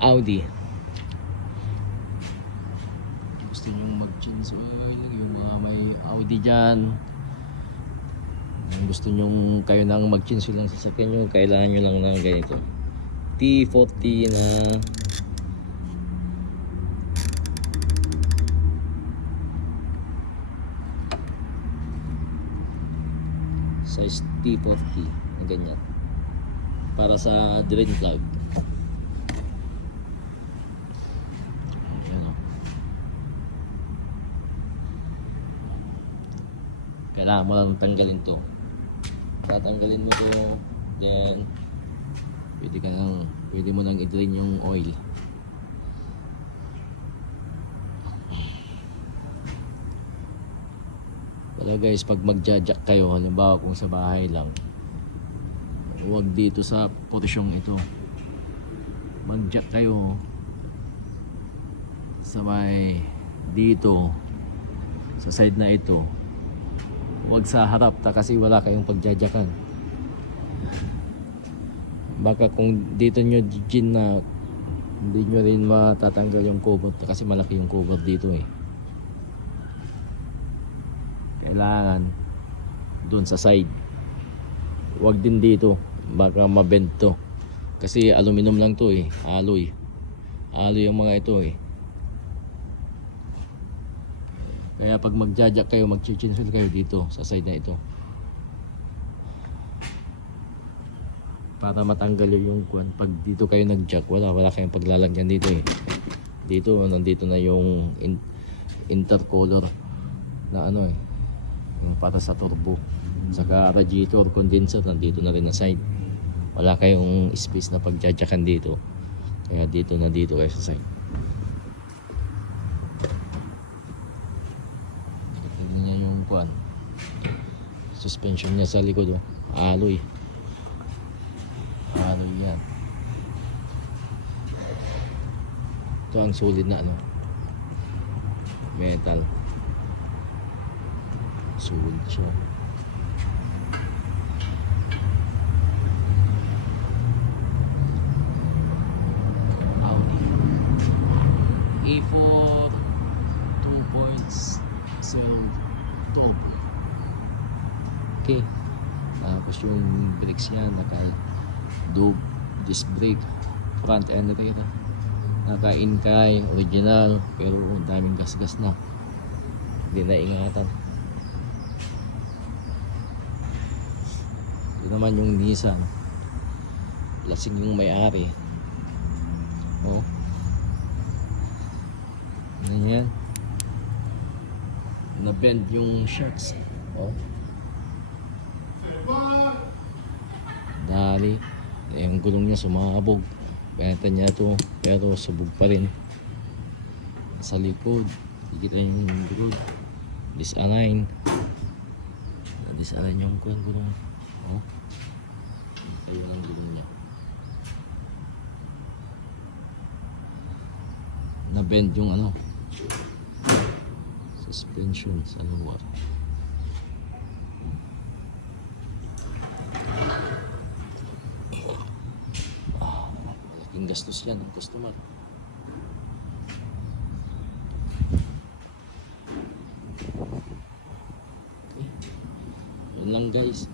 Audi. Gusto nyong mag-change oil, yung mga may Audi dyan, gusto nyong kayo nang mag-change oil lang sa sasakyan nyo, kailangan nyo lang ng ganito T40 na size T40 na ganyan para sa drain plug. Ayan, oh. Kailangan mo lang tanggalin to. Tatanggalin mo to, then pwede mo nang i-drain yung oil. Wala guys, pag magja-jack kayo, halimbawa kung sa bahay lang, huwag dito sa posisyong ito. Mag-jack kayo sa may dito sa side na ito, huwag sa harap kasi wala kayong pagja-jackan. Baka kung dito nyo gin na, hindi nyo rin matatanggal yung cover kasi malaki yung cover dito eh. Kailangan dun sa side, huwag din dito, baka mabend to kasi aluminum lang to eh, alloy yung mga ito eh. Kaya pag magja-jack kayo, mag-chinchin kayo dito sa side na ito para matanggal yung kuwan. Pag dito kayo nag-jack, wala kayong paglalagyan dito eh. Dito, nandito na yung intercooler na ano eh, yung para sa turbo, saka radiator, condenser, nandito na rin na side. Wala kayong space na pagja-jackan dito, kaya dito kayo sa side. Tignan niya yung kuwan, suspension niya sa likod oh. Alloy yan. Ito ang solid na ano, metal, solid siya. Audi A4 2.12. Okay, tapos yung brakes niya naka-dub disc brake, front and rear, naka-Inkay original, pero daming gas-gas na, hindi na ingatan. Ito naman yung Nissan, lasing yung may-ari oh. Ano yan, na-bend yung shocks oh. Dali, yung gulong niya sumabog, benta niya to pero subog pa rin. Sa likod kita yung gulong disalign yung gulong oh. Kayo lang gulong niya, na bend yung ano suspension sa luwar. Malaking gastos yan ng customer. Okay, yun lang guys.